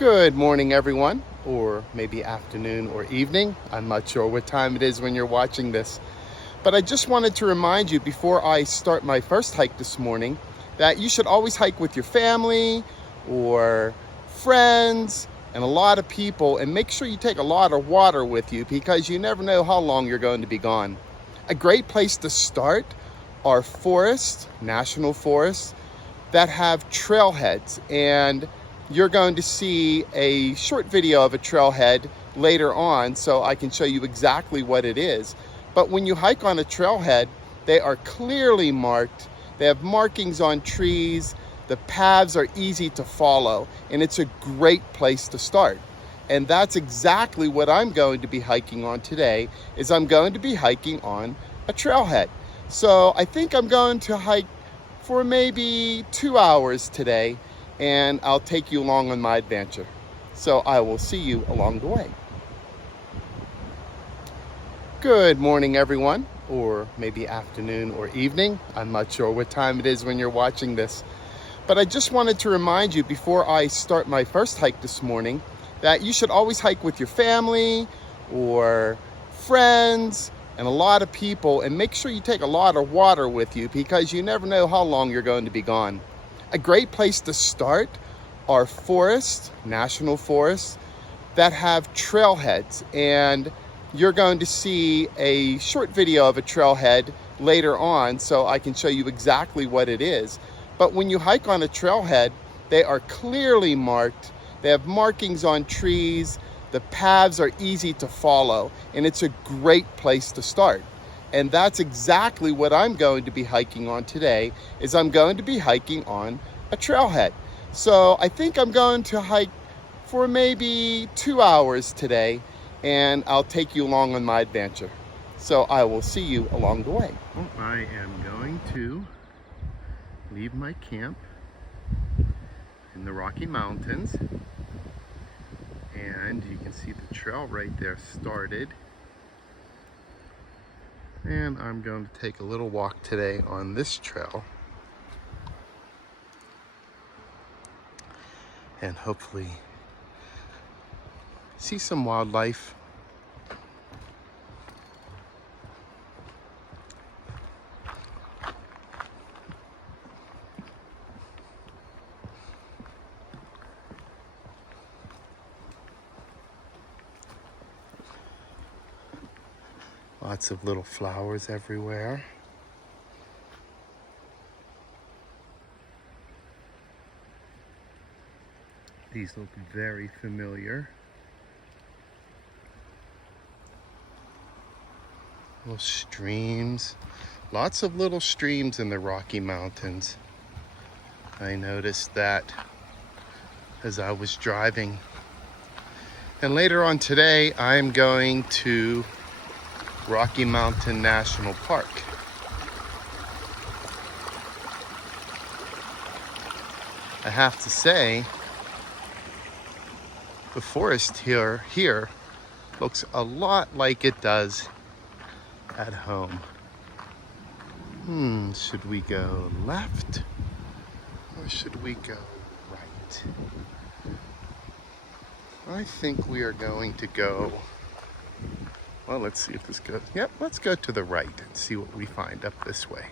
Good morning, everyone, or maybe afternoon or evening. I'm not sure what time it is when you're watching this, but I just wanted to remind you before I start my first hike this morning that you should always hike with your family or friends and a lot of people, and make sure you take a lot of water with you because you never know how long you're going to be gone. A great place to start are forests, national forests, that have trailheads, and you're going to see a short video of a trailhead later on so I can show you exactly what it is. But when you hike on a trailhead, they are clearly marked. They have markings on trees. The paths are easy to follow, and it's a great place to start. And that's exactly what I'm going to be hiking on today, is I'm going to be hiking on a trailhead. So I think I'm going to hike for maybe 2 hours today, and I'll take you along on my adventure. So I will see you along the way. Good morning, everyone, or maybe afternoon or evening. I'm not sure what time it is when you're watching this, but I just wanted to remind you before I start my first hike this morning that you should always hike with your family or friends and a lot of people, and make sure you take a lot of water with you because you never know how long you're going to be gone. A great place to start are forests, national forests, that have trailheads, and you're going to see a short video of a trailhead later on so I can show you exactly what it is. But when you hike on a trailhead, they are clearly marked. They have markings on trees. The paths are easy to follow, and it's a great place to start. And that's exactly what I'm going to be hiking on today, is I'm going to be hiking on a trailhead. So I think I'm going to hike for maybe 2 hours today, and I'll take you along on my adventure. So I will see you along the way. Well, I am going to leave my camp in the Rocky Mountains, and you can see the trail right there started. And I'm going to take a little walk today on this trail and hopefully see some wildlife. Lots of little flowers everywhere. These look very familiar. Little streams. Lots of little streams in the Rocky Mountains. I noticed that as I was driving. And later on today, I'm going to Rocky Mountain National Park. I have to say, the forest here looks a lot like it does at home. Should we go left or should we go right? I think we are going to go, well, let's see if this goes. Yep, let's go to the right and see what we find up this way.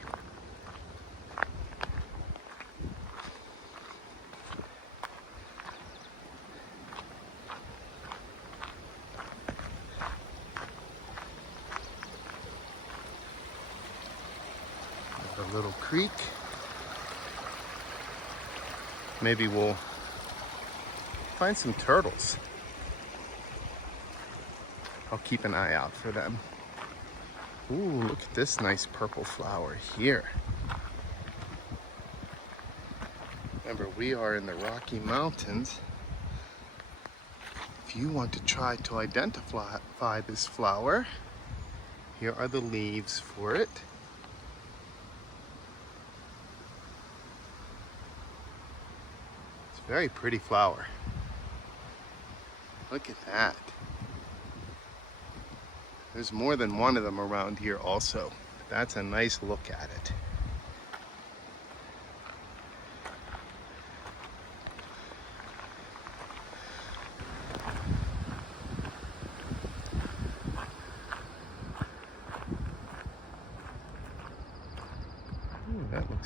A little creek. Maybe we'll find some turtles. I'll keep an eye out for them. Ooh, look at this nice purple flower here. Remember, we are in the Rocky Mountains. If you want to try to identify this flower, here are the leaves for it. It's a very pretty flower. Look at that. There's more than one of them around here also. That's a nice look at it.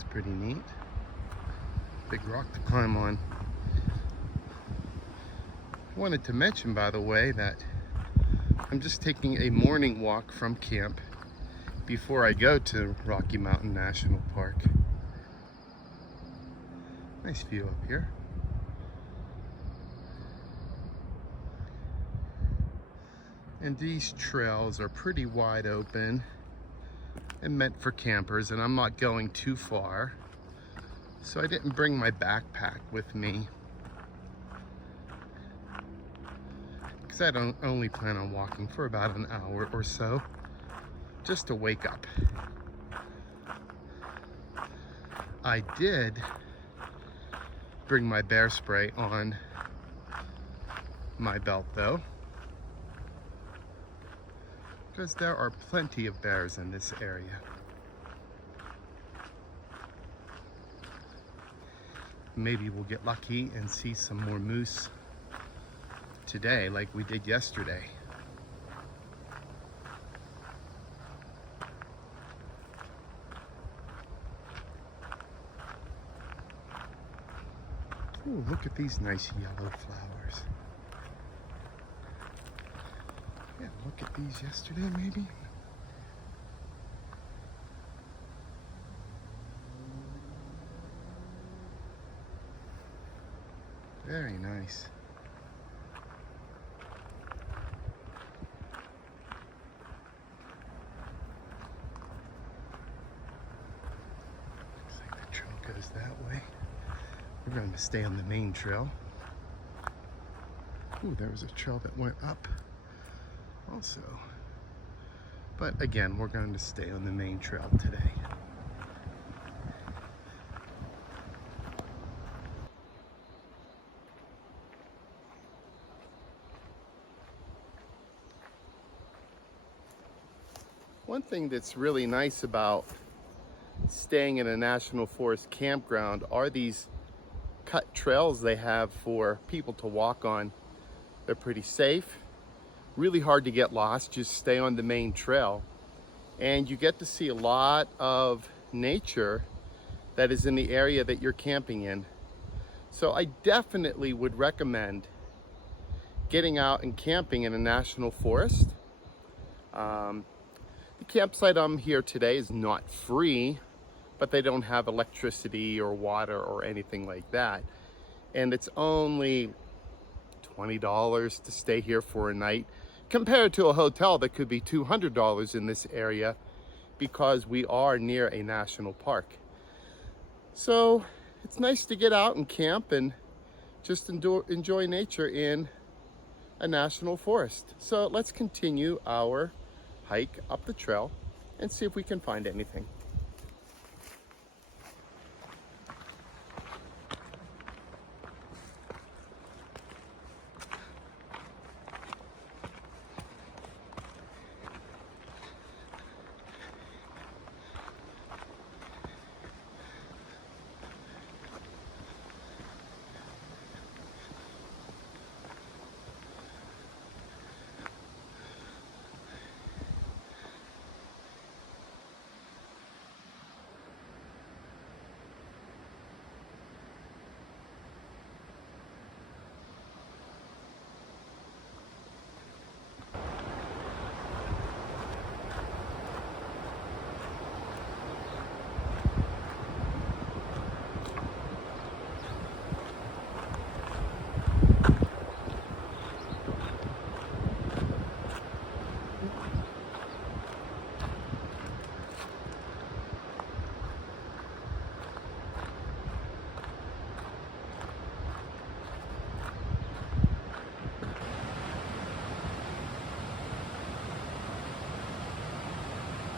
looks pretty neat. Big rock to climb on. I wanted to mention, by the way, that I'm just taking a morning walk from camp before I go to Rocky Mountain National Park. Nice view up here. And these trails are pretty wide open and meant for campers, and I'm not going too far, so I didn't bring my backpack with me because I don't only plan on walking for about an hour or so just to wake up. I did bring my bear spray on my belt though, because there are plenty of bears in this area. Maybe we'll get lucky and see some more moose today like we did yesterday. Ooh, look at these nice yellow flowers. Yeah, look at these yesterday maybe. Very nice. Looks like the trail goes that way. We're going to stay on the main trail. Ooh, there was a trail that went up also. But again, we're going to stay on the main trail today. One thing that's really nice about staying in a national forest campground are these cut trails they have for people to walk on. They're pretty safe, really hard to get lost. Just stay on the main trail and you get to see a lot of nature that is in the area that you're camping in. So I definitely would recommend getting out and camping in a national forest. The campsite I'm here today is not free, but they don't have electricity or water or anything like that. And it's only $20 to stay here for a night, compared to a hotel that could be $200 in this area, because we are near a national park. So it's nice to get out and camp and just enjoy nature in a national forest. So let's continue our hike up the trail and see if we can find anything.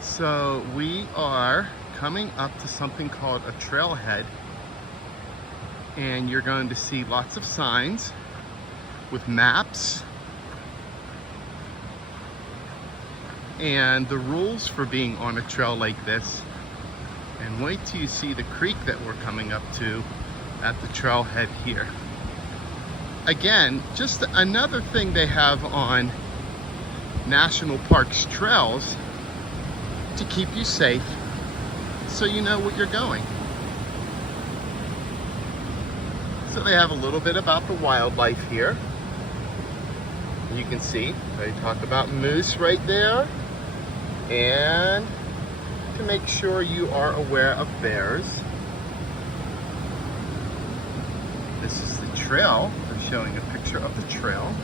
So we are coming up to something called a trailhead, and you're going to see lots of signs with maps and the rules for being on a trail like this. And wait till you see the creek that we're coming up to at the trailhead here. Again, just another thing they have on national parks trails to keep you safe, so you know what you're going. So they have a little bit about the wildlife here. You can see they talk about moose right there, and to make sure you are aware of bears. This is the trail. They're showing a picture of the trail.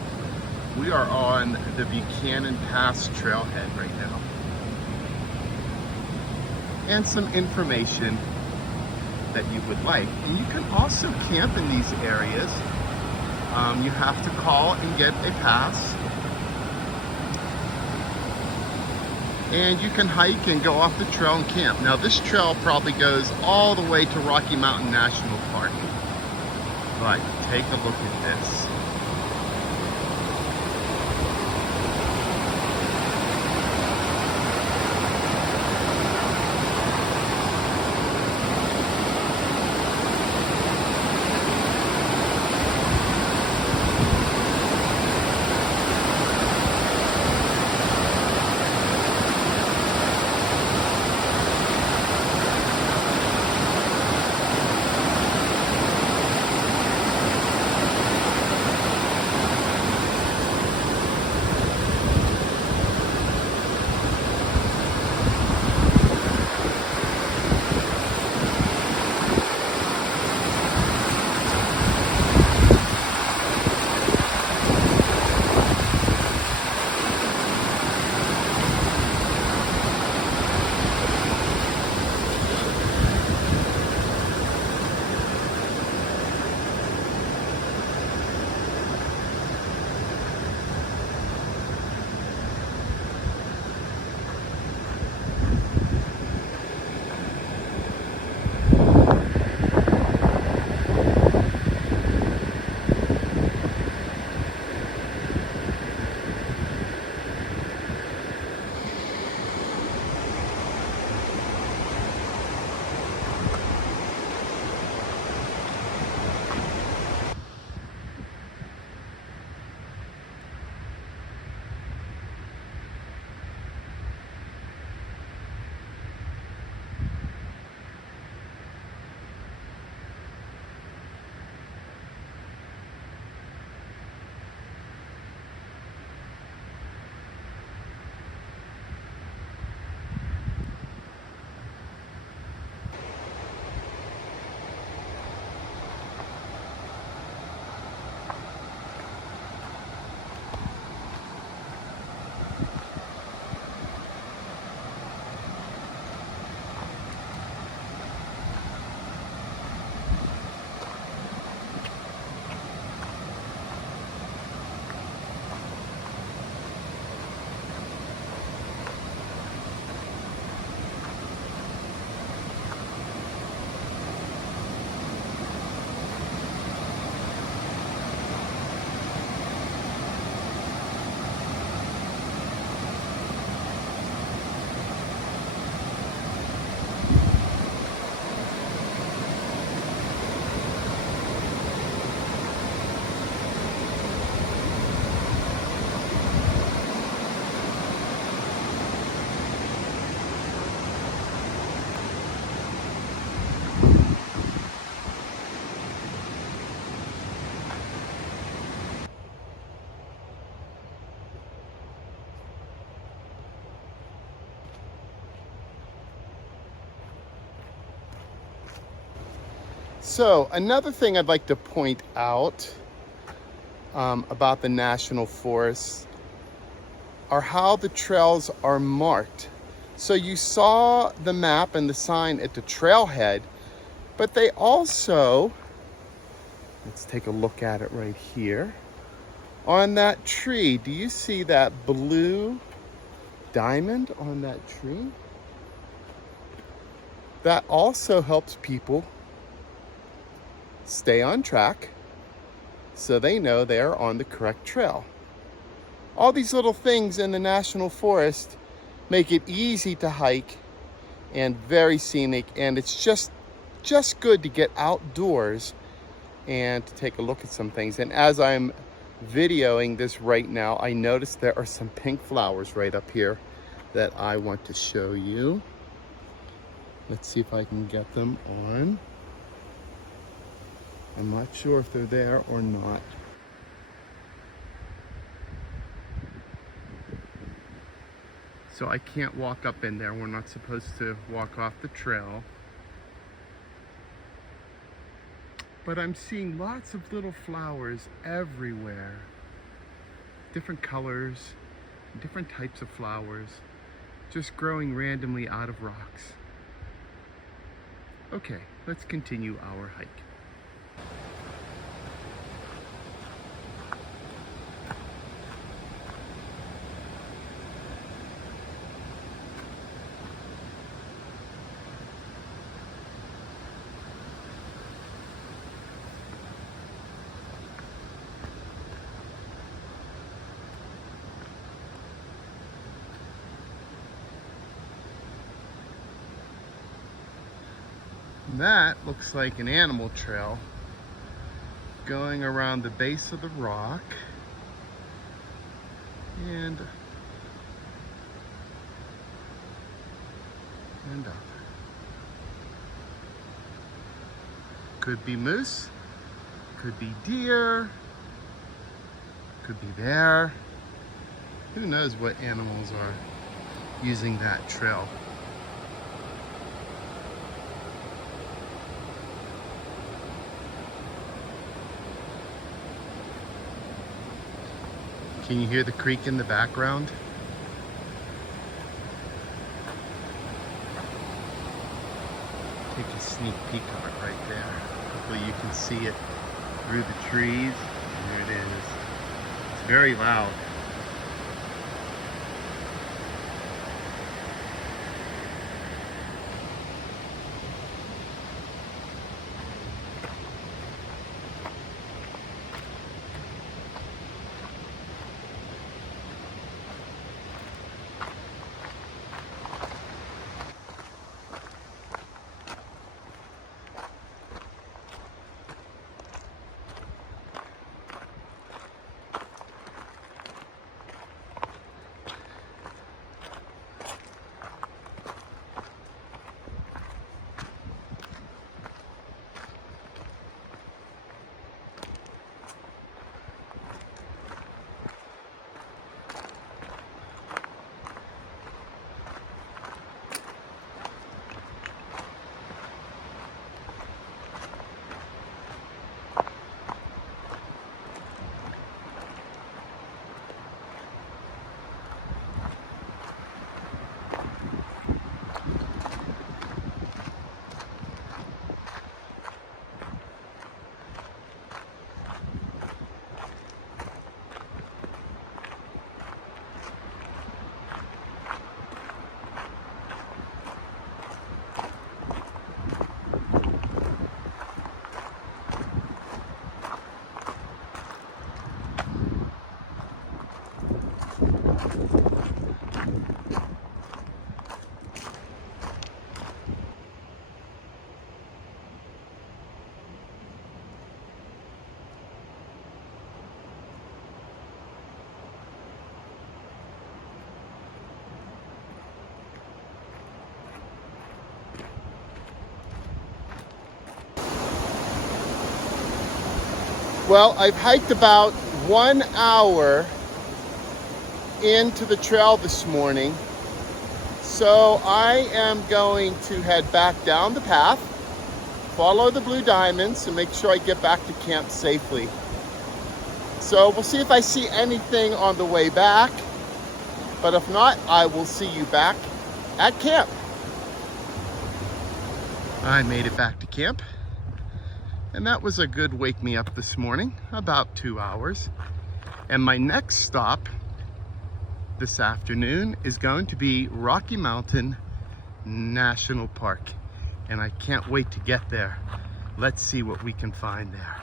We are on the Buchanan Pass trailhead right now. And some information that you would like. And you can also camp in these areas. You have to call and get a pass. And you can hike and go off the trail and camp. Now this trail probably goes all the way to Rocky Mountain National Park. But take a look at this. So another thing I'd like to point out about the National Forest are how the trails are marked. So you saw the map and the sign at the trailhead, but they also, let's take a look at it right here. On that tree, do you see that blue diamond on that tree? That also helps people stay on track so they know they are on the correct trail. All these little things in the National Forest make it easy to hike and very scenic, and it's just good to get outdoors and to take a look at some things. And as I'm videoing this right now, I noticed there are some pink flowers right up here that I want to show you. Let's see if I can get them on. I'm not sure if they're there or not. So I can't walk up in there. We're not supposed to walk off the trail. But I'm seeing lots of little flowers everywhere. Different colors, different types of flowers, just growing randomly out of rocks. Okay, let's continue our hike. That looks like an animal trail going around the base of the rock and up. Could be moose, could be deer, could be bear. Who knows what animals are using that trail. Can you hear the creek in the background? Take a sneak peek of it right there. Hopefully you can see it through the trees. And there it is. It's very loud. Well, I've hiked about 1 hour into the trail this morning. So I am going to head back down the path, follow the blue diamonds, and make sure I get back to camp safely. So we'll see if I see anything on the way back. But if not, I will see you back at camp. I made it back to camp. And that was a good wake me up this morning, about 2 hours. And my next stop this afternoon is going to be Rocky Mountain National Park. And I can't wait to get there. Let's see what we can find there.